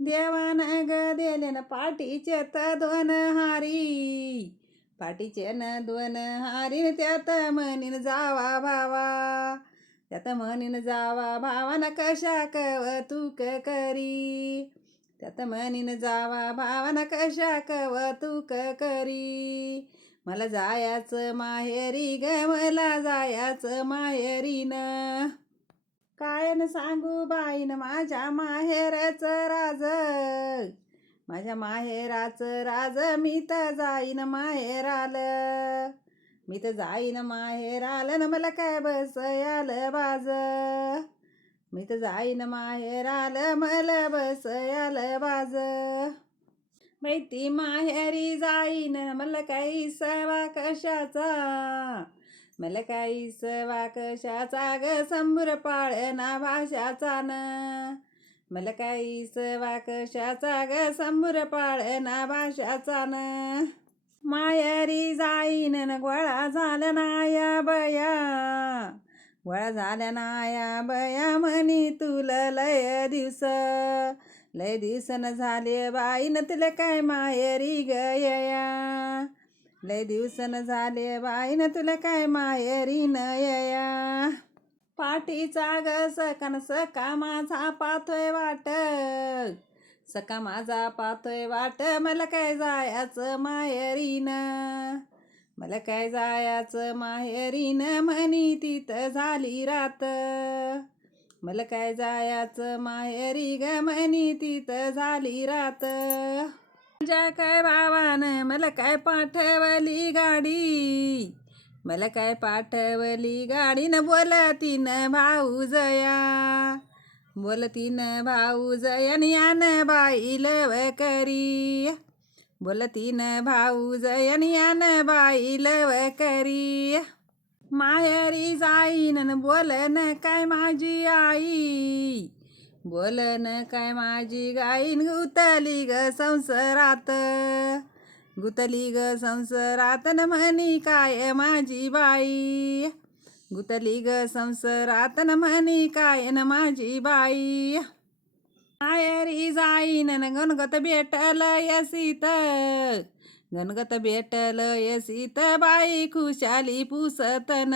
देवान ग देले न पाठीचे त दोन हारी पाठीचे न दोन हारी त्यात म्हणीन जावा भावा त्यात म्हणीन जावा भावान कशा कव कवतुक करी त्यात म्हणीन जावा भावान कशा कव कवतुक करी मला जायाचं माहेरी ग मला जायाचं माहेरी न सांगू बाईन माझ्या माहेरचं राज. माझ्या माहेराचं राज मी तर जाईन माहेर आलं मी तर जाईन माहेर आलं ना मला काय बस आलं बाज. मी तर जाईन माहेर आलं मला बस आलं बाज. माहिती माहेरी जाईन मला काही सवा कशाचा? मला वाकशाचा कशाचा ग संभ्र पाळना भाषाचा न. मला वाकशाचा कशाचा ग संभ्र पाळना भाषाचा न. मायारी जाईन न गोळा झाला नाया बया. गोळा झाल्या नाया बया म्हणी तुला लय दिवस. लय दिवसन झाले बाईन तुला काय मायरी गया. लय दिवसन झाले बाईन तुला काय माहेरी न पाठीचा ग सकन सका माझा पाथोय वाट. सका माझा पाथोय वाट. मला काय जायचं माहेरीन? मला काय जायचं माहेरीन? म्हणी तिथं झाली रात. मला काय जायचं माहेरी ग? म्हणी तिथं झाली रात. माझ्या काय भावान मला काय पाठवली गाडी? मला काय पाठवली गाडी? न बोलतीन भाऊ जया बोलतीन भाऊ जया यान बाई लव करी बोलतीन भाऊ जया न यान बाई लव करी माहेरी जाईन न बोलन काय माझी आई? बोलन काय माझी गाईन गुतली ग संसारात. गुतली ग संसारात न म्हणी काय माझी बाई. गुतली ग संसारात न म्हणी काय न माझी बाई. माहेरी जाईन न गणगत भेटल यसीत. गणगत भेटल यसीत बाई खुशाली पुसतन.